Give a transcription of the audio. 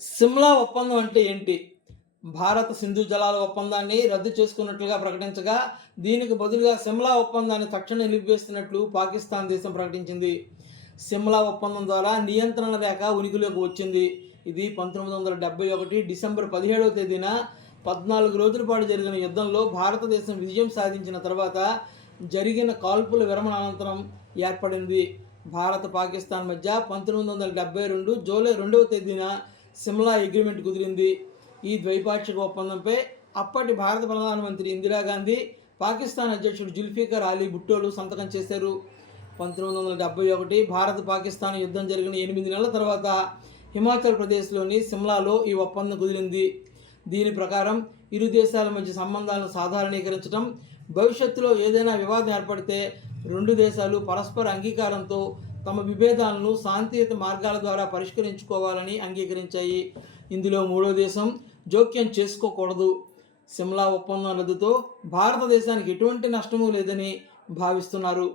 సిమ్లా ఒప్పందం అంటే ఏంటి? భారత సింధు జలాల ఒప్పందాన్ని రద్దు చేసుకున్నట్లుగా ప్రకటించగా దీనికి బదులుగా సిమ్లా ఒప్పందాన్ని తక్షణం నిలిపివేస్తున్నట్లు పాకిస్తాన్ దేశం ప్రకటించింది. సిమ్లా ఒప్పందం ద్వారా నియంత్రణ రేఖ ఉనికిలోకి వచ్చింది. ఇది పంతొమ్మిది వందల డెబ్బై ఒకటి డిసెంబర్ పదిహేడవ తేదీన పద్నాలుగు రోజుల పాటు జరిగిన యుద్ధంలో భారతదేశం విజయం సాధించిన తర్వాత జరిగిన కాల్పుల విరమణ అనంతరం ఏర్పడింది. భారత పాకిస్తాన్ మధ్య పంతొమ్మిది వందల డెబ్బై రెండు జూలై రెండవ తేదీన సిమ్లా అగ్రిమెంట్ కుదిరింది. ఈ ద్వైపాక్షిక ఒప్పందంపై అప్పటి భారత ప్రధానమంత్రి ఇందిరాగాంధీ పాకిస్తాన్ అధ్యక్షుడు జుల్ఫికర్ అలీ భుట్టోలు సంతకం చేశారు. పంతొమ్మిది వందల డెబ్బై ఒకటి భారత పాకిస్తాన్ యుద్ధం జరిగిన ఎనిమిది నెలల తర్వాత హిమాచల్ ప్రదేశ్లోని సిమ్లాలో ఈ ఒప్పందం కుదిరింది. దీని ప్రకారం ఇరు దేశాల మధ్య సంబంధాలను సాధారణీకరించడం భవిష్యత్తులో ఏదైనా వివాదం ఏర్పడితే రెండు దేశాలు పరస్పర అంగీకారంతో తమ విభేదాలను శాంతియుత మార్గాల ద్వారా పరిష్కరించుకోవాలని అంగీకరించాయి. ఇందులో మూడో దేశం జోక్యం చేసుకోకూడదు. సిమ్లా ఒప్పందం రద్దుతో భారతదేశానికి ఎటువంటి నష్టమూ లేదని భావిస్తున్నారు.